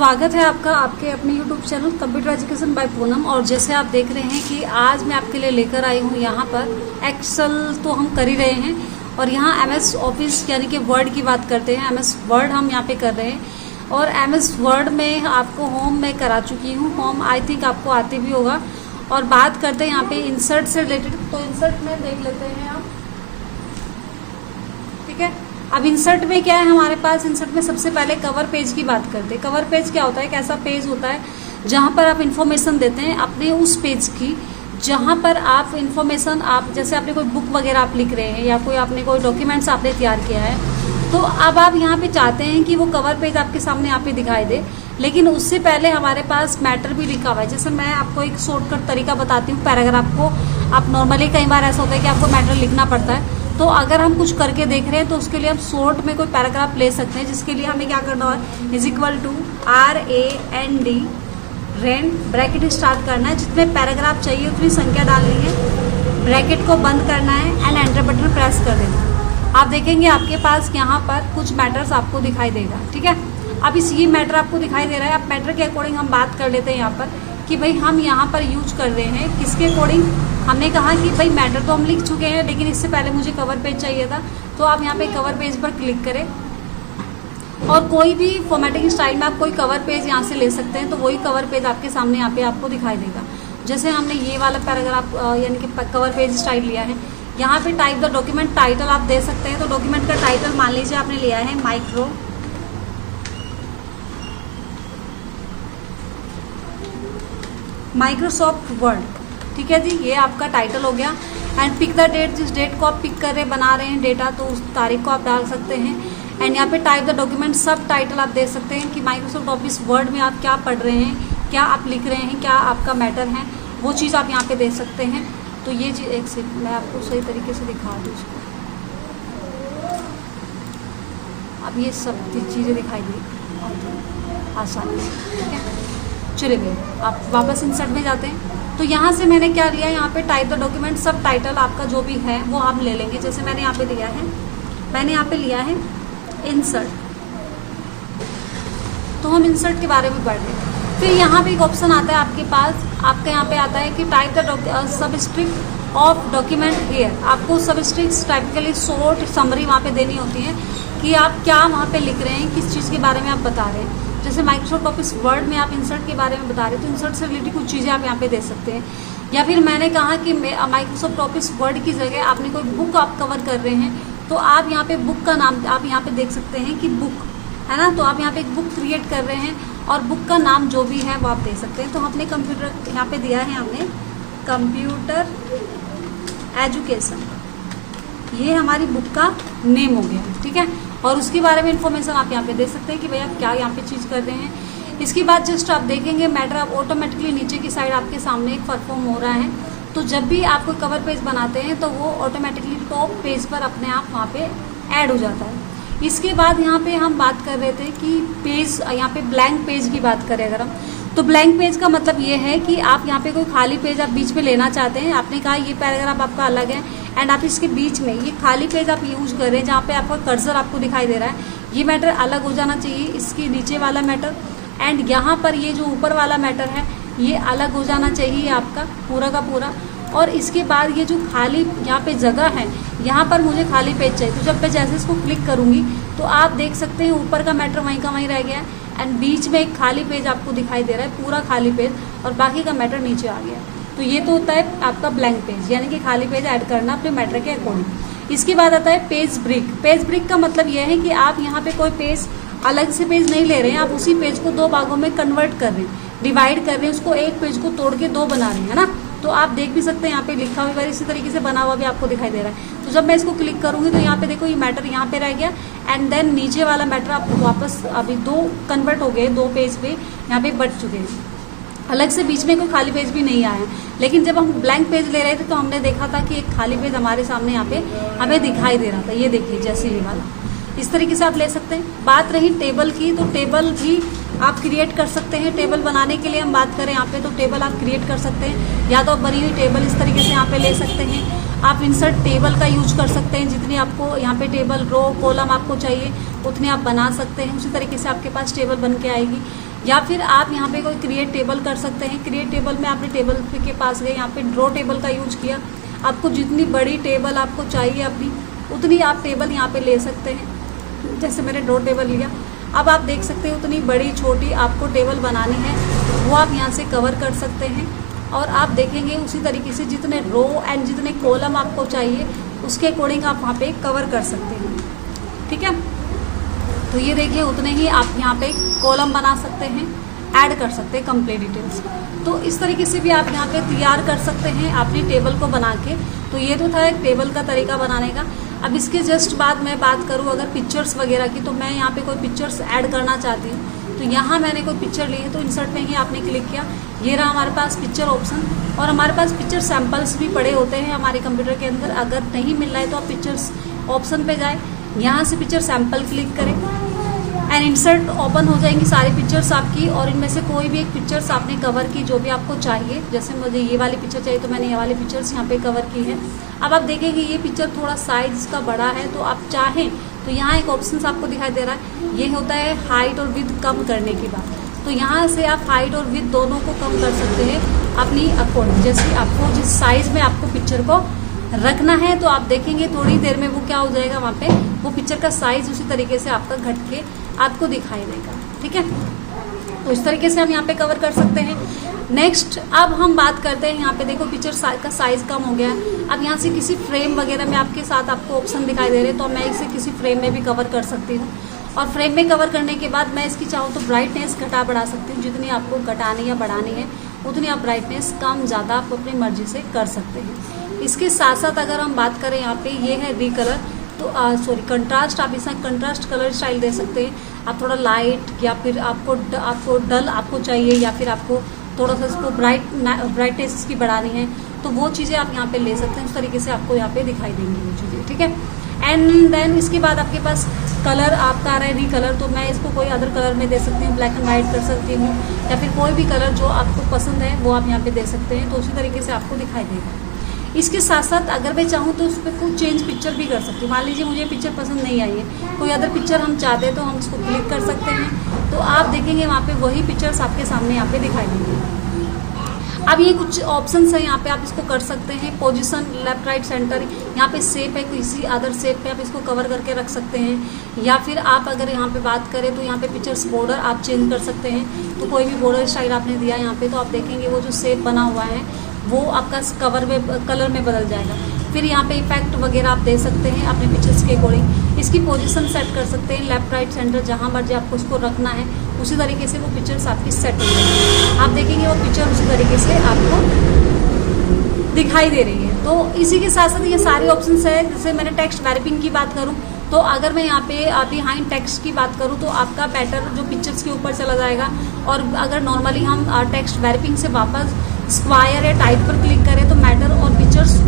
स्वागत है आपका आपके अपने YouTube channel computer education by Poonam. और जैसे आप देख रहे हैं कि आज मैं आपके लिए लेकर आई हूँ यहाँ पर एक्सेल तो हम कर ही रहे हैं और यहाँ MS ऑफिस यानी कि वर्ड की बात करते हैं। MS वर्ड हम यहाँ पे कर रहे हैं और MS वर्ड में आपको होम में करा चुकी हूँ। होम आई थिंक आपको आते भी होगा। और बात करते हैं यहाँ पे इंसर्ट से रिलेटेड, तो इंसर्ट में देख लेते हैं आप, ठीक है। अब इंसर्ट में क्या है हमारे पास, इंसर्ट में सबसे पहले कवर पेज की बात करते हैं। कवर पेज क्या होता है, एक ऐसा पेज होता है जहाँ पर आप इन्फॉर्मेशन देते हैं अपने उस पेज की, जहाँ पर आप इन्फॉर्मेशन, आप जैसे आपने कोई बुक वगैरह आप लिख रहे हैं या कोई आपने कोई डॉक्यूमेंट्स आपने तैयार किया है, तो अब आप यहाँ पे चाहते हैं कि वो कवर पेज आपके सामने यहाँ पे दिखाई दे। लेकिन उससे पहले हमारे पास मैटर भी लिखा हुआ है। जैसे मैं आपको एक शॉर्टकट तरीका बताती हूँ, पैराग्राफ को आप नॉर्मली कई बार ऐसा होता है कि आपको मैटर लिखना पड़ता है, तो अगर हम कुछ करके देख रहे हैं तो उसके लिए हम शॉर्ट में कोई पैराग्राफ ले सकते हैं, जिसके लिए हमें क्या करना है, = RAND रेंड ब्रैकेट स्टार्ट करना है। जितने पैराग्राफ चाहिए उतनी संख्या डालनी है, ब्रैकेट को बंद करना है एंड एंटर बटन प्रेस कर देना है। आप देखेंगे आपके पास यहाँ पर कुछ मैटर्स आपको दिखाई देगा, ठीक है। अब ये मैटर आपको दिखाई दे रहा है। अब मैटर के अकॉर्डिंग हम बात कर लेते हैं यहाँ पर कि भाई हम यहाँ पर यूज कर रहे हैं किसके अकॉर्डिंग। हमने कहा कि भाई मैटर तो हम लिख चुके हैं, लेकिन इससे पहले मुझे कवर पेज चाहिए था, तो आप यहाँ पे कवर पेज पर क्लिक करें और कोई भी फॉर्मेटिंग स्टाइल में आप कोई कवर पेज यहाँ से ले सकते हैं, तो वही कवर पेज आपके सामने यहाँ पे आपको दिखाई देगा। जैसे हमने ये वाला पैराग्राफ यानी कि कवर पेज स्टाइल लिया है, यहाँ पे टाइप द डॉक्यूमेंट टाइटल आप दे सकते हैं। तो डॉक्यूमेंट का टाइटल मान लीजिए आपने लिया है माइक्रोसॉफ्ट वर्ड, ठीक है जी, ये आपका टाइटल हो गया। एंड पिक द डेट, जिस डेट को आप पिक कर रहे बना रहे हैं डेटा, तो उस तारीख को आप डाल सकते हैं। एंड यहाँ पे टाइप द डॉक्यूमेंट सब टाइटल आप दे सकते हैं कि माइक्रोसॉफ्ट ऑफिस वर्ड में आप क्या पढ़ रहे हैं, क्या आप लिख रहे हैं, क्या आपका मैटर है, वो चीज़ आप यहाँ पे दे सकते हैं। तो ये चीज़ एक से मैं आपको सही तरीके से दिखा दूँ इसको। अब ये सब चीज़ें दिखाई दी आसानी से, ठीक है। चलिए आप वापस इंसर्ट में जाते हैं, तो यहाँ से मैंने क्या लिया, यहाँ पे टाइप द डॉक्यूमेंट सब टाइटल आपका जो भी है वो आप ले लेंगे। जैसे मैंने यहाँ पे लिया है, मैंने यहाँ पे लिया है इंसर्ट, तो हम इंसर्ट के बारे में पढ़ रहे हैं। फिर यहाँ पे एक ऑप्शन आता है आपके पास, आपका यहाँ पे आता है कि type the subscript of document here. आपको सबस्क्रिप्ट टाइपिकली शॉर्ट समरी वहाँ पे देनी होती है कि आप क्या वहाँ पे लिख रहे हैं, किस चीज़ के बारे में आप बता रहे हैं। जैसे माइक्रोसॉफ्ट ऑफिस वर्ड में आप इंसर्ट के बारे में बता रहे हैं, तो इंसर्ट से रिलेटेड कुछ चीज़ें आप यहाँ पे दे सकते हैं। या फिर मैंने कहा कि माइक्रोसॉफ्ट ऑफिस वर्ड की जगह आपने कोई बुक आप कवर कर रहे हैं, तो आप यहाँ पे बुक का नाम आप यहाँ पे देख सकते हैं कि बुक है ना, तो आप यहाँ पे एक बुक क्रिएट कर रहे हैं और बुक का नाम जो भी है वो आप दे सकते हैं। तो हमने कंप्यूटर यहाँ पे दिया है, हमने कंप्यूटर एजुकेशन, ये हमारी बुक का नेम हो गया, ठीक है। और उसके बारे में इंफॉर्मेशन आप यहाँ पे दे सकते हैं कि भाई आप क्या यहाँ पे चीज़ कर रहे हैं। इसके बाद जस्ट आप देखेंगे मैटर आप ऑटोमेटिकली नीचे की साइड आपके सामने एक परफॉर्म हो रहा है। तो जब भी आप कोई कवर पेज बनाते हैं तो वो ऑटोमेटिकली टॉप पेज पर अपने आप वहाँ पे ऐड हो जाता है। इसके बाद यहाँ पे हम बात कर रहे थे कि पेज, यहाँ पे ब्लैंक पेज की बात करें अगर हम, तो ब्लैंक पेज का मतलब ये है कि आप यहाँ पे कोई खाली पेज आप बीच में लेना चाहते हैं। आपने कहा ये पैराग्राफ आपका अलग है एंड आप इसके बीच में ये खाली पेज आप यूज कर रहे हैं जहाँ पे आपका कर्सर आपको दिखाई दे रहा है, ये मैटर अलग हो जाना चाहिए, इसके नीचे वाला मैटर एंड यहाँ पर ये जो ऊपर वाला मैटर है ये अलग हो जाना चाहिए आपका पूरा का पूरा। और इसके बाद ये जो खाली यहाँ पे जगह है, यहाँ पर मुझे खाली पेज चाहिए, तो जब मैं जैसे इसको क्लिक करूँगी तो आप देख सकते हैं ऊपर का मैटर वहीं का वहीं रह गया है एंड बीच में एक खाली पेज आपको दिखाई दे रहा है, पूरा खाली पेज, और बाकी का मैटर नीचे आ गया। तो ये तो होता है आपका ब्लैंक पेज, यानी कि खाली पेज ऐड करना अपने मैटर के अकॉर्डिंग। इसके बाद आता है पेज ब्रेक। पेज ब्रेक का मतलब यह है कि आप यहाँ पे कोई पेज अलग से पेज नहीं ले रहे हैं, आप उसी पेज को दो भागों में कन्वर्ट कर रहे हैं, डिवाइड कर रहे हैं, उसको एक पेज को तोड़ के दो बना रहे हैं, है ना। तो आप देख भी सकते हैं यहाँ पे लिखा हुआ इसी तरीके से बना हुआ भी आपको दिखाई दे रहा है। तो जब मैं इसको क्लिक करूँगी तो यहाँ पे देखो ये मैटर यहाँ पे रह गया एंड देन नीचे वाला मैटर आपको वापस अभी दो कन्वर्ट हो गए, दो पेज पे यहाँ पे बट चुके हैं, अलग से बीच में कोई खाली पेज भी नहीं आया। लेकिन जब हम ब्लैंक पेज ले रहे थे तो हमने देखा था कि एक खाली पेज हमारे सामने यहाँ पे हमें दिखाई दे रहा था, ये देखिए जैसे ये वाला, इस तरीके से आप ले सकते हैं। बात रही टेबल की, तो टेबल भी आप क्रिएट कर सकते हैं। टेबल बनाने के लिए हम बात करें यहाँ पे, तो टेबल आप क्रिएट कर सकते हैं, या तो आप बनी हुई टेबल इस तरीके से यहाँ पे ले सकते हैं। आप इंसर्ट टेबल का यूज कर सकते हैं, जितनी आपको यहाँ पे टेबल रो कॉलम आपको चाहिए उतने आप बना सकते हैं, उसी तरीके से आपके पास टेबल बन के आएगी। या फिर आप यहाँ पे कोई क्रिएट टेबल कर सकते हैं। क्रिएट टेबल में आपने टेबल के पास गए, यहाँ पे ड्रॉ टेबल का यूज किया। आपको जितनी बड़ी टेबल आपको चाहिए अपनी, उतनी आप टेबल यहाँ पे ले सकते हैं। जैसे मैंने ड्रॉ टेबल लिया, अब आप देख सकते हैं उतनी बड़ी छोटी आपको टेबल बनानी है वो आप यहाँ से कवर कर सकते हैं। और आप देखेंगे उसी तरीके से जितने रो एंड जितने कॉलम आपको चाहिए उसके अकॉर्डिंग आप वहाँ पे कवर कर सकते हैं, ठीक है। तो ये देखिए उतने ही आप यहाँ पे कॉलम बना सकते हैं, ऐड कर सकते हैं कंप्लीट डिटेल्स। तो इस तरीके से भी आप यहाँ पे तैयार कर सकते हैं अपनी टेबल को बना के। तो ये तो था एक टेबल का तरीका बनाने का। अब इसके जस्ट बाद मैं बात करूँ अगर पिक्चर्स वगैरह की, तो मैं यहाँ पे कोई पिक्चर्स ऐड करना चाहती हूँ। तो यहाँ मैंने कोई पिक्चर ली है तो इंसर्ट में ही आपने क्लिक किया, ये रहा हमारे पास पिक्चर ऑप्शन। और हमारे पास पिक्चर सैम्पल्स भी पड़े होते हैं हमारे कंप्यूटर के अंदर। अगर नहीं मिल रहा है तो आप पिक्चर्स ऑप्शन पे जाए, यहाँ से पिक्चर सैम्पल क्लिक करें एंड इंसर्ट ओपन हो जाएंगी सारी पिक्चर्स आपकी। और इनमें से कोई भी एक पिक्चर्स आपने कवर की जो भी आपको चाहिए। जैसे मुझे ये वाली पिक्चर चाहिए तो मैंने ये वाली पिक्चर्स यहाँ पे कवर की है। अब आप देखेंगे ये पिक्चर थोड़ा साइज का बड़ा है, तो आप चाहें तो यहाँ एक ऑप्शन आपको दिखाई दे रहा है, ये होता है हाइट और विड्थ कम करने की बात। तो यहाँ से आप हाइट और विड्थ दोनों को कम कर सकते हैं अपनी अकॉर्डिंग, जैसे आपको जिस साइज में आपको पिक्चर को रखना है। तो आप देखेंगे थोड़ी देर में वो क्या हो जाएगा, वहाँ पे वो पिक्चर का साइज उसी तरीके से आपका घट के आपको दिखाई देगा, ठीक है। तो इस तरीके से हम यहाँ पे कवर कर सकते हैं। नेक्स्ट अब हम बात करते हैं, यहाँ पे देखो पिक्चर का साइज कम हो गया है। अब यहाँ से किसी फ्रेम वगैरह में आपके साथ आपको ऑप्शन दिखाई दे रहे हैं, तो मैं इसे किसी फ्रेम में भी कवर कर सकती हूँ। और फ्रेम में कवर करने के बाद मैं इसकी चाहूँ तो ब्राइटनेस घटा बढ़ा सकती हूँ। जितनी आपको घटानी या बढ़ानी है उतनी आप ब्राइटनेस कम ज़्यादा आप अपनी मर्जी से कर सकते हैं। इसके साथ साथ अगर हम बात करें यहाँ पे ये है रीकलर, तो कंट्रास्ट, आप इसमें कंट्रास्ट कलर स्टाइल दे सकते हैं। आप थोड़ा लाइट या फिर आपको डल आपको चाहिए, या फिर आपको थोड़ा सा इसको ब्राइटनेस इसकी बढ़ानी है, तो वो चीज़ें आप यहाँ पे ले सकते हैं। उस तरीके से आपको यहाँ पे दिखाई देंगी वो चीज़ें, ठीक है। एंड देन इसके बाद आपके पास कलर आपका आ रहा है रीकलर, तो मैं इसको कोई अदर कलर में दे सकती हूँ, ब्लैक एंड वाइट कर सकती हूँ, या फिर कोई भी कलर जो आपको पसंद है वो आप यहाँ पे दे सकते हैं। तो उसी तरीके से आपको दिखाई देगा। इसके साथ साथ अगर मैं चाहूँ तो उस पर कोई चेंज पिक्चर भी कर सकती हूँ। मान लीजिए मुझे पिक्चर पसंद नहीं आई है, कोई अदर पिक्चर हम चाहते हैं तो हम उसको क्लिक कर सकते हैं। तो आप देखेंगे वहाँ पे वही पिक्चर्स आपके सामने यहाँ पे दिखाई देंगे। अब ये कुछ ऑप्शंस है, यहाँ पे आप इसको कर सकते हैं। पोजीशन, लेफ्ट राइट सेंटर, यहाँ पे शेप है, किसी अदर शेप पे आप इसको कवर करके रख सकते हैं। या फिर आप अगर यहाँ पे बात करें तो यहाँ पे पिक्चर्स बॉर्डर आप चेंज कर सकते हैं। तो कोई भी बॉर्डर स्टाइल आपने दिया यहाँ पे, तो आप देखेंगे वो जो शेप बना हुआ है वो आपका कलर में बदल जाएगा। फिर यहाँ पे इफेक्ट वगैरह आप दे सकते हैं अपने पिक्चर्स के अकॉर्डिंग। इसकी पोजीशन सेट कर सकते हैं, लेफ्ट राइट सेंटर जहाँ मर्जी आपको उसको रखना है उसी तरीके से वो पिक्चर्स आपकी सेट हो जाएगी। आप देखेंगे वो पिक्चर उसी तरीके से आपको दिखाई दे रही है। तो इसी के साथ साथ ये सारे ऑप्शंस है। जैसे मैंने टेक्स्ट रैपिंग की बात करूँ तो अगर मैं यहाँ पे बिहाइंड टेक्स्ट की बात करूँ तो आपका पैटर्न जो पिक्चर्स के ऊपर चला जाएगा। और अगर नॉर्मली हम टेक्स्ट रैपिंग से वापस स्क्वायर या टाइप पर क्लिक करें तो मैटर और पिक्चर्स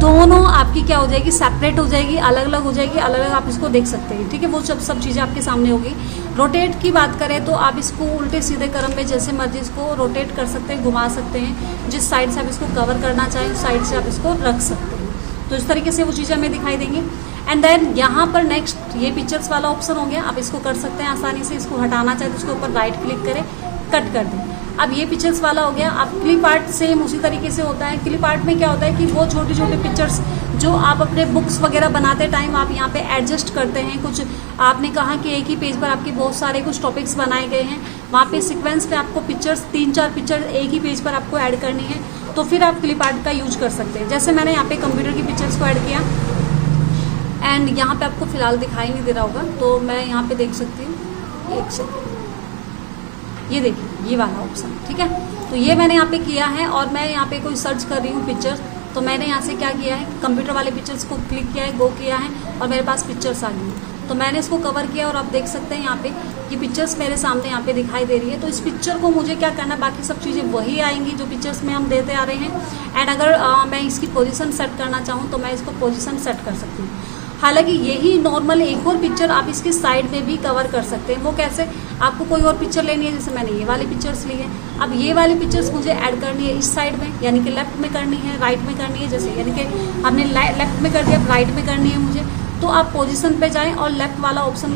दोनों आपकी क्या हो जाएगी, सेपरेट हो जाएगी, अलग अलग हो जाएगी, अलग अलग आप इसको देख सकते हैं, ठीक है। वो सब चीज़ें आपके सामने होगी। रोटेट की बात करें तो आप इसको उल्टे सीधे क्रम में जैसे मर्जी इसको रोटेट कर सकते हैं, घुमा सकते हैं। जिस साइड से आप इसको कवर करना चाहें उस साइड से आप इसको रख सकते हैं। तो इस तरीके से वो चीज़ें हमें दिखाई देंगी। एंड देन यहाँ पर नेक्स्ट ये पिक्चर्स वाला ऑप्शन हो गया, आप इसको कर सकते हैं आसानी से। इसको हटाना चाहे तो उसके ऊपर राइट क्लिक करें, कट कर दें। अब ये पिक्चर्स वाला हो गया। अब क्लिप आर्ट सेम उसी तरीके से होता है। क्लिप आर्ट में क्या होता है कि वो छोटे छोटे पिक्चर्स जो आप अपने बुक्स वगैरह बनाते टाइम आप यहाँ पे एडजस्ट करते हैं। कुछ आपने कहा कि एक ही पेज पर आपके बहुत सारे कुछ टॉपिक्स बनाए गए हैं, वहाँ पे सीक्वेंस में आपको पिक्चर्स 3-4 पिक्चर एक ही पेज पर आपको ऐड करनी है, तो फिर आप क्लिप आर्ट का यूज कर सकते हैं। जैसे मैंने यहाँ पे कंप्यूटर की पिक्चर्स को ऐड किया एंड यहाँ पे आपको फिलहाल दिखाई नहीं दे रहा होगा, तो मैं यहाँ पे देख सकती हूँ। एक सेकेंड, ये देखिए ये वाला ऑप्शन, ठीक है। तो ये मैंने यहाँ पे किया है और मैं यहाँ पे कोई सर्च कर रही हूँ पिक्चर्स, तो मैंने यहाँ से क्या किया है, कंप्यूटर वाले पिक्चर्स को क्लिक किया है, गो किया है और मेरे पास पिक्चर्स आ गई। तो मैंने इसको कवर किया और आप देख सकते हैं यहाँ पे ये पिक्चर्स मेरे सामने यहाँ पे दिखाई दे रही है। तो इस पिक्चर को मुझे क्या करना है, बाकी सब चीज़ें वही आएंगी जो पिक्चर्स में हम देते आ रहे हैं। एंड अगर मैं इसकी पोजीशन सेट करना चाहूँ तो मैं इसको पोजीशन सेट कर सकती हूँ। हालांकि यही नॉर्मल एक और पिक्चर आप इसके साइड में भी कवर कर सकते हैं। वो कैसे, आपको कोई और पिक्चर लेनी है, जैसे मैंने ये वाली पिक्चर्स ली है। अब ये वाली पिक्चर्स मुझे ऐड करनी है इस साइड में, यानी कि लेफ्ट में करनी है, राइट में करनी है, जैसे यानी कि हमने लेफ्ट में कर दिया, राइट में करनी है मुझे। तो तो आप पोजीशन पे जाएं और लेफ्ट वाला ऑप्शन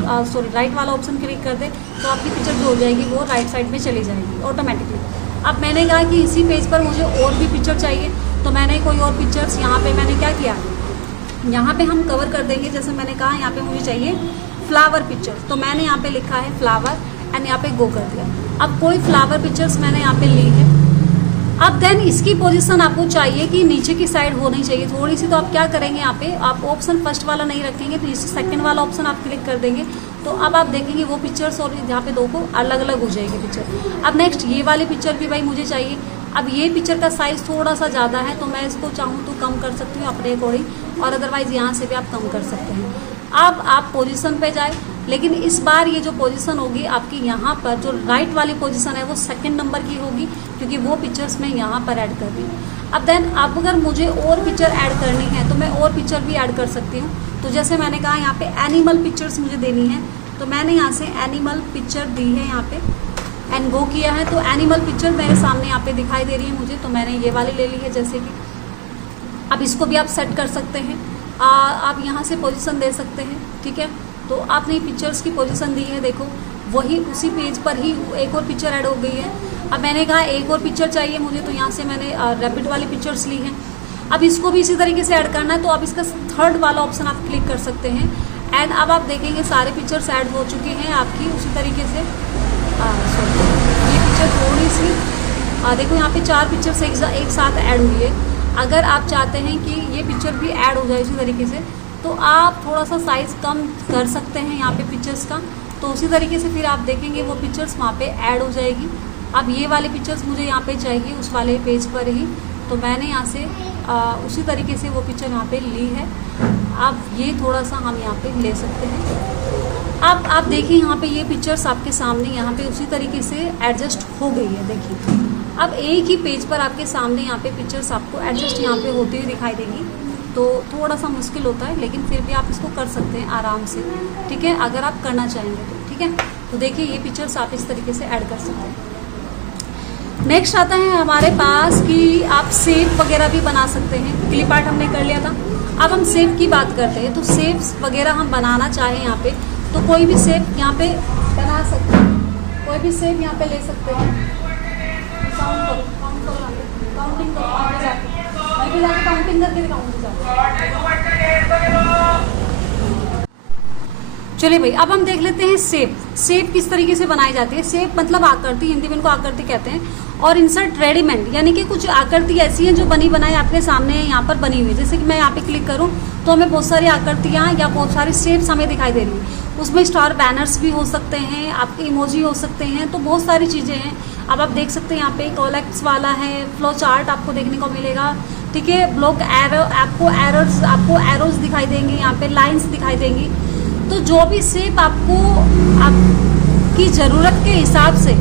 राइट वाला ऑप्शन क्लिक कर दें, तो आपकी पिक्चर जो हो जाएगी वो राइट साइड में चली जाएगी ऑटोमेटिकली। अब मैंने कहा कि इसी पेज पर मुझे और भी पिक्चर चाहिए, तो मैंने कोई और पिक्चर्स यहाँ पे मैंने क्या किया, यहाँ पे हम कवर कर देंगे। जैसे मैंने कहा यहाँ पे मुझे चाहिए फ्लावर पिक्चर, तो मैंने यहाँ पे लिखा है फ्लावर एंड यहाँ पे गो कर दिया। अब कोई फ्लावर पिक्चर्स मैंने यहाँ पे ली है। अब देन इसकी पोजीशन आपको चाहिए कि नीचे की साइड होनी चाहिए थोड़ी सी, तो आप क्या करेंगे, यहाँ पे आप ऑप्शन फर्स्ट वाला नहीं रखेंगे, तो इस सेकंड वाला ऑप्शन आप क्लिक कर देंगे, तो अब आप देखेंगे वो पिक्चर्स और यहाँ पे दो को अलग अलग हो जाएगी पिक्चर। अब नेक्स्ट ये वाली पिक्चर भी भाई मुझे चाहिए। अब ये पिक्चर का साइज़ थोड़ा सा ज़्यादा है, तो मैं इसको चाहूँ तो कम कर सकती हूँ अपने अकॉर्डिंग, और अदरवाइज़ यहाँ से भी आप कम कर सकते हैं। अब आप पोजीशन पे जाए, लेकिन इस बार ये जो पोजीशन होगी आपकी यहाँ पर जो राइट वाली पोजीशन है वो सेकंड नंबर की होगी, क्योंकि वो पिक्चर्स मैं यहाँ पर ऐड कर रही हूँ। अब देन अब अगर मुझे और पिक्चर ऐड करनी है तो मैं और पिक्चर भी ऐड कर सकती हूँ। तो जैसे मैंने कहा यहाँ पे एनिमल पिक्चर्स मुझे देनी है, तो मैंने यहाँ से एनिमल पिक्चर दी है यहाँ पे एंड गो किया है, तो एनिमल पिक्चर मेरे सामने यहाँ पे दिखाई दे रही है मुझे, तो मैंने ये वाली ले ली है जैसे कि। अब इसको भी आप सेट कर सकते हैं, आप यहाँ से पोजीशन दे सकते हैं, ठीक है। तो आपने पिक्चर्स की पोजीशन दी है, देखो वही उसी पेज पर ही एक और पिक्चर ऐड हो गई है। अब मैंने कहा एक और पिक्चर चाहिए मुझे, तो यहाँ से मैंने रैपिड वाली पिक्चर्स ली हैं। अब इसको भी इसी तरीके से ऐड करना है, तो आप इसका थर्ड वाला ऑप्शन आप क्लिक कर सकते हैं एंड अब आप देखेंगे सारे पिक्चर्स ऐड हो चुके हैं आपकी उसी तरीके से। ये पिक्चर थोड़ी सी देखो यहाँ पे 4 पिक्चर्स एक साथ ऐड हुई है। अगर आप चाहते हैं कि ये पिक्चर भी ऐड हो जाए इसी तरीके से, तो आप थोड़ा सा साइज़ कम कर सकते हैं यहाँ पे पिक्चर्स का, तो उसी तरीके से फिर आप देखेंगे वो पिक्चर्स वहाँ पे ऐड हो जाएगी। अब ये वाली पिक्चर्स मुझे यहाँ पे चाहिए उस वाले पेज पर ही, तो मैंने यहाँ से उसी तरीके से वो पिक्चर यहाँ पे ली है। अब ये थोड़ा सा हम यहाँ पे ले सकते हैं। अब आप देखिए यहाँ पे ये पिक्चर्स आपके सामने यहाँ पे उसी तरीके से एडजस्ट हो गई है। देखिए अब एक ही पेज पर आपके सामने यहाँ पे पिक्चर्स आपको एडजस्ट यहाँ पे होती हुई दिखाई देगी, तो थोड़ा सा मुश्किल होता है, लेकिन फिर भी आप इसको कर सकते हैं आराम से, ठीक है, अगर आप करना चाहेंगे तो, ठीक है। तो देखिए ये पिक्चर्स आप इस तरीके से ऐड कर सकते हैं। नेक्स्ट आता है हमारे पास कि आप सेव वगैरह भी बना सकते हैं। क्लिप आर्ट हमने कर लिया था, अब हम सेव की बात करते हैं। तो सेव्स वगैरह हम बनाना चाहें यहाँ पे, तो कोई भी सेव यहाँ पे बना सकते हैं, कोई भी सेव यहाँ पे ले सकते हैं। काउंटिंग करो, आगे जाके मैं भी जाके काउंटिंग करके दिखाऊंगी। चलिए भाई अब हम देख लेते हैं सेव। सेव किस तरीके से बनाई जाती है। सेव मतलब आकृति, हिंदी में इनको आकृति कहते हैं। और इंसर्ट रेडीमेड यानी कि कुछ आकृति ऐसी हैं जो बनी बनाई आपके सामने यहाँ पर बनी हुई है। जैसे कि मैं यहाँ पे क्लिक करूँ तो हमें बहुत सारी आकृतियाँ या बहुत सारी शेप्स हमें दिखाई दे रही हैं। उसमें स्टार बैनर्स भी हो सकते हैं, आपके इमोजी हो सकते हैं, तो बहुत सारी चीज़ें हैं। अब आप देख सकते हैं यहाँ पे कॉलेक्ट्स वाला है, फ्लो चार्ट आपको देखने को मिलेगा, ठीक है। ब्लॉक एरो, आपको एरोज दिखाई देंगे, यहाँ पे लाइन्स दिखाई देंगी। तो जो भी शेप आपको आपकी ज़रूरत के हिसाब से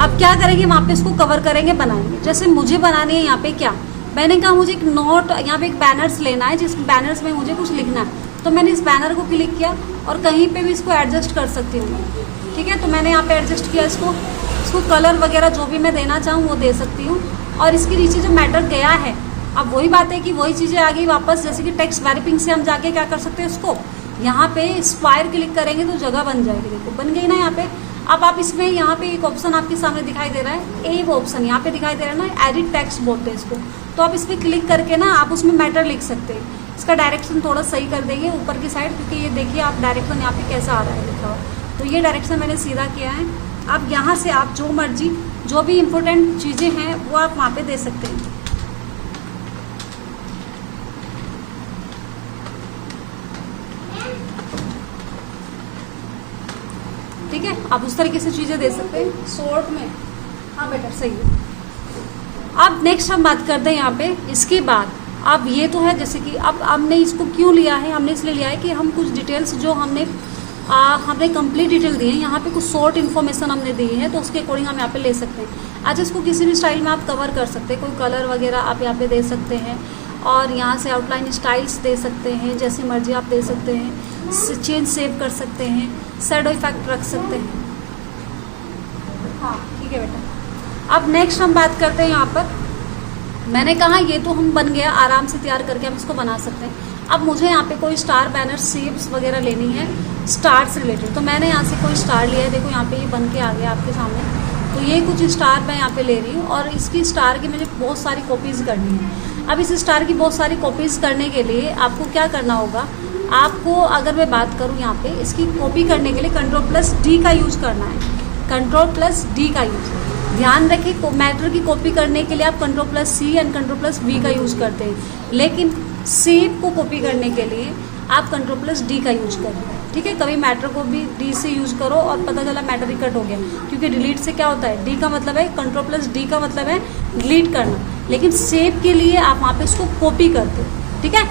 आप क्या करेंगे, वहाँ पे इसको कवर करेंगे, बनाएंगे। जैसे मुझे बनानी है यहाँ पे क्या, मैंने कहा मुझे एक नोट, यहाँ पे एक बैनर्स लेना है, जिस बैनर्स में मुझे कुछ लिखना है, तो मैंने इस बैनर को क्लिक किया और कहीं पे भी इसको एडजस्ट कर सकती हूँ, ठीक है। तो मैंने यहाँ पे एडजस्ट किया, इसको कलर वगैरह जो भी मैं देना चाहूँ वो दे सकती हूँ। और इसके नीचे जो मैटर गया है, अब वही बात है कि वही चीज़ें आ गई वापस। जैसे कि टेक्स्ट वेरिपिंग से हम जाके क्या कर सकते हैं, इसको यहाँ पे स्क्वायर क्लिक करेंगे तो जगह बन जाएगी। देखो बन गई ना यहाँ पे। अब आप इसमें यहाँ पे एक ऑप्शन आपके सामने दिखाई दे रहा है, एक ऑप्शन यहाँ पे दिखाई दे रहा है ना, एडिट टेक्स्ट बोलते हैं इसको। तो आप इस पर क्लिक करके ना आप उसमें मैटर लिख सकते हैं। इसका डायरेक्शन थोड़ा सही कर देंगे ऊपर की साइड, क्योंकि ये देखिए आप डायरेक्शन यहाँ पे कैसा आ रहा है लिखा हुआ। तो ये डायरेक्शन मैंने सीधा किया है। अब यहाँ से आप जो मर्जी जो भी इम्पोर्टेंट चीज़ें हैं वो आप वहाँ पे दे सकते हैं। ठीक है, आप उस तरीके से चीज़ें दे सकते हैं शॉर्ट में। हाँ बेटर सही है। अब नेक्स्ट हम बात करते हैं यहाँ पे। इसके बाद अब ये तो है, जैसे कि अब हमने इसको क्यों लिया है, हमने इसलिए लिया है कि हम कुछ डिटेल्स जो हमने कंप्लीट डिटेल दी है, यहाँ पे कुछ शॉर्ट इन्फॉर्मेशन हमने दी है, तो उसके अकॉर्डिंग हम यहाँ पे ले सकते हैं। अच्छा, इसको किसी भी स्टाइल में आप कवर कर सकते हैं, कोई कलर वगैरह आप यहाँ पे दे सकते हैं, और यहाँ से आउटलाइन स्टाइल्स दे सकते हैं, जैसे मर्जी आप दे सकते हैं। चेंज सेव कर सकते हैं, शैडो इफेक्ट रख सकते हैं। हाँ ठीक है बेटा। अब नेक्स्ट हम बात करते हैं यहाँ पर। मैंने कहा ये तो हम बन गया, आराम से तैयार करके हम इसको बना सकते हैं। अब मुझे यहाँ पे कोई स्टार बैनर शेप्स वगैरह लेनी है स्टार से रिलेटेड, तो मैंने यहाँ से कोई स्टार लिया है। देखो यहाँ पे ये बन के आ गया आपके सामने। तो ये कुछ स्टार मैं यहाँ पे ले रही हूँ और इसकी स्टार की मुझे बहुत सारी कॉपीज़ करनी है। अब इस स्टार की बहुत सारी कॉपीज़ करने के लिए आपको क्या करना होगा, आपको अगर मैं बात करूँ यहाँ पे इसकी कॉपी करने के लिए Ctrl+D का यूज़ करना है। Ctrl+D का यूज़, ध्यान रखिए मैटर की कॉपी करने के लिए आप Ctrl+C एंड Ctrl+V का यूज़ करते हैं, लेकिन शेप को कॉपी करने के लिए आप Ctrl+D का यूज करिए। ठीक है, कभी मैटर को भी D से यूज करो और पता चला मैटर ही कट हो गया, क्योंकि डिलीट से क्या होता है, D का मतलब है Ctrl+D का मतलब है डिलीट करना, लेकिन शेप के लिए आप वहाँ पे इसको कॉपी करते हो। ठीक है,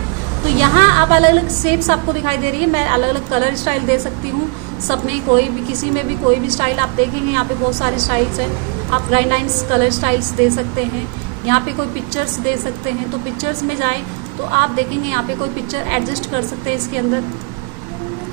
तो यहाँ आप अलग अलग शेप्स आपको दिखाई दे रही है। मैं अलग अलग कलर स्टाइल दे सकती हूँ, सब में कोई भी किसी में भी कोई भी स्टाइल आप देखेंगे। यहाँ पे बहुत सारे स्टाइल्स हैं, आप 9 कलर स्टाइल्स दे सकते हैं। यहाँ पे कोई पिक्चर्स दे सकते हैं, तो पिक्चर्स में जाएँ तो आप देखेंगे यहाँ पे कोई पिक्चर एडजस्ट कर सकते हैं इसके अंदर,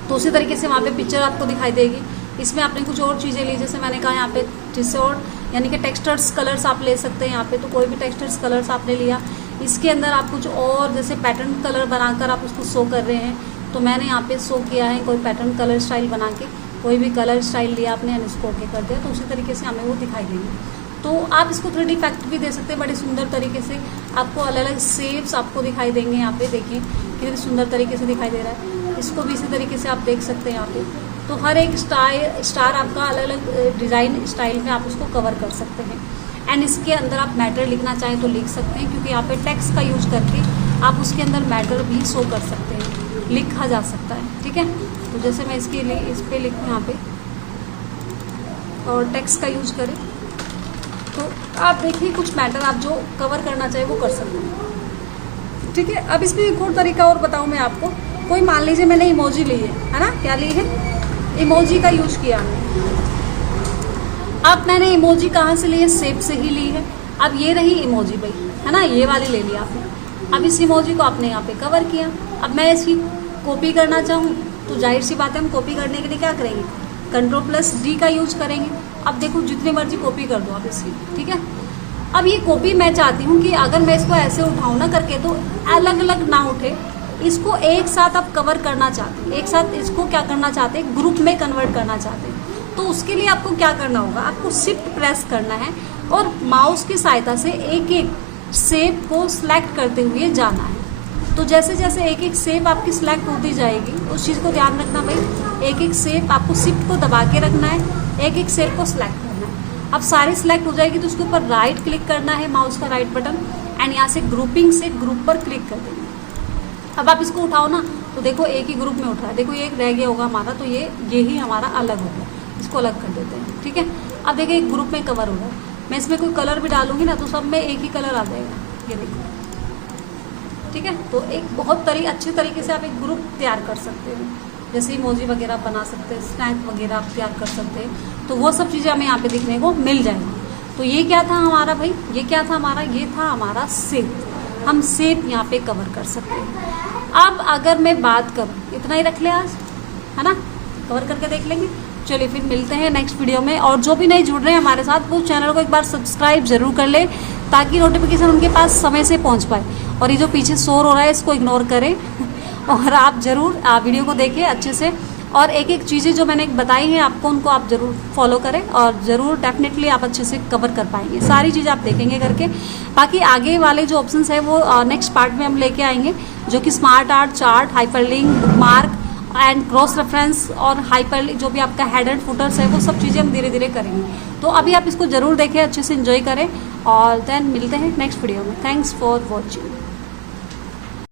तो उसी तरीके से वहाँ पे पिक्चर आपको दिखाई देगी। इसमें आपने कुछ और चीज़ें ली, जैसे मैंने कहा यहाँ पे जिससे और यानी कि टेक्सचर्स कलर्स आप ले सकते हैं यहाँ पे, तो कोई भी टेक्सचर्स कलर्स आपने लिया। इसके अंदर आप कुछ और जैसे पैटर्न कलर बनाकर आप उसको शो कर रहे हैं, तो मैंने यहाँ पे शो किया है कोई पैटर्न कलर स्टाइल बना के, कोई भी कलर स्टाइल लिया आपने एंड इसको ओके कर दिया, तो उसी तरीके से हमें वो दिखाई देंगे। तो आप इसको 3D इफेक्ट भी दे सकते हैं बड़े सुंदर तरीके से, आपको अलग अलग शेप्स आपको दिखाई देंगे। यहाँ पे देखिए कितनी सुंदर तरीके से दिखाई दे रहा है, इसको भी इसी तरीके से आप देख सकते हैं यहाँ पे। तो हर एक स्टार आपका अलग अलग डिज़ाइन स्टाइल में आप उसको कवर कर सकते हैं। एंड इसके अंदर आप मैटर लिखना चाहें तो लिख सकते हैं, क्योंकि यहाँ पे टेक्स्ट का यूज करके आप उसके अंदर मैटर भी शो कर सकते हैं, लिखा जा सकता है। ठीक है, तो जैसे मैं इसके लिए इस पर लिखूँ यहाँ पे और टेक्स्ट का यूज करें, तो आप देखिए कुछ मैटर आप जो कवर करना चाहे वो कर सकते हैं। ठीक है, अब इसमें एक और तरीका और बताऊँ मैं आपको। कोई मान लीजिए मैंने इमोजी ली है ना, क्या ली है, इमोजी का यूज किया। अब मैंने इमोजी कहाँ से ली है, शेप से ही ली है। अब ये रही इमोजी भाई, है ना, ये वाली ले लिया आपने। अब इस इमोजी को आपने यहाँ पे कवर किया। अब मैं इसकी कॉपी करना चाहूँ तो जाहिर सी बात है हम कॉपी करने के लिए क्या करेंगे, Ctrl+D का यूज करेंगे। अब देखो जितनी मर्जी कॉपी कर दो आप इसकी। ठीक है, अब ये कॉपी मैं चाहती हूँ कि अगर मैं इसको ऐसे उठाऊँ ना करके तो अलग अलग ना उठे, इसको एक साथ आप कवर करना चाहते हैं, एक साथ इसको क्या करना चाहते हैं, ग्रुप में कन्वर्ट करना चाहते हैं। तो उसके लिए आपको क्या करना होगा, आपको शिफ्ट प्रेस करना है और माउस की सहायता से एक एक शेप को सिलेक्ट करते हुए जाना है। तो जैसे जैसे एक एक शेप आपकी सिलेक्ट होती जाएगी, उस चीज़ को ध्यान रखना भाई, एक एक शेप आपको शिफ्ट को दबा के रखना है, एक एक शेप को सिलेक्ट करना है। अब सारी सिलेक्ट हो जाएगी तो उसके ऊपर राइट क्लिक करना है, माउस का राइट बटन, एंड यहाँ से ग्रुपिंग से ग्रुप पर क्लिक कर देंगे। अब आप इसको उठाओ ना तो देखो एक ही ग्रुप में उठा है, देखो ये एक रह गया होगा हमारा, तो ये ही हमारा अलग हो गया, इसको अलग कर देते हैं। ठीक है, अब देखिए एक ग्रुप में कवर हो रहा है। मैं इसमें कोई कलर भी डालूंगी ना तो सब में एक ही कलर आ जाएगा, ये देखो। ठीक है, तो एक बहुत अच्छे तरीके से आप एक ग्रुप तैयार कर सकते हैं, जैसे इमोजी वगैरह बना सकते हैं, स्नैक वगैरह आप तैयार कर सकते हैं, तो वो सब चीज़ें हमें यहाँ पे दिखने को मिल जाएंगी। तो ये क्या था हमारा भाई, ये क्या था हमारा, ये था हमारा शेप। हम शेप यहाँ पे कवर कर सकते हैं। अब अगर मैं बात करूँ, इतना ही रख ले आज, है ना, कवर करके देख लेंगे। चलिए फिर मिलते हैं नेक्स्ट वीडियो में, और जो भी नहीं जुड़ रहे हैं हमारे साथ वो चैनल को एक बार सब्सक्राइब जरूर कर ले, ताकि नोटिफिकेशन उनके पास समय से पहुंच पाए। और ये जो पीछे शोर हो रहा है इसको इग्नोर करें और आप ज़रूर वीडियो को देखें अच्छे से, और एक एक चीज़ें जो मैंने बताई हैं आपको उनको आप ज़रूर फॉलो करें, और ज़रूर डेफिनेटली आप अच्छे से कवर कर पाएंगे। सारी चीज़ें आप देखेंगे करके। बाकी आगे वाले जो ऑप्शंस है वो नेक्स्ट पार्ट में हम लेके आएंगे, जो कि smart art, chart, hyperlink, bookmark and cross reference और हाइपरलिंक, जो भी आपका हेड एंड फुटर्स है, वो सब चीज़ें हम धीरे धीरे करेंगे। तो अभी आप इसको ज़रूर देखें, अच्छे से एंजॉय करें, और देन मिलते हैं नेक्स्ट वीडियो में। Thanks for watching.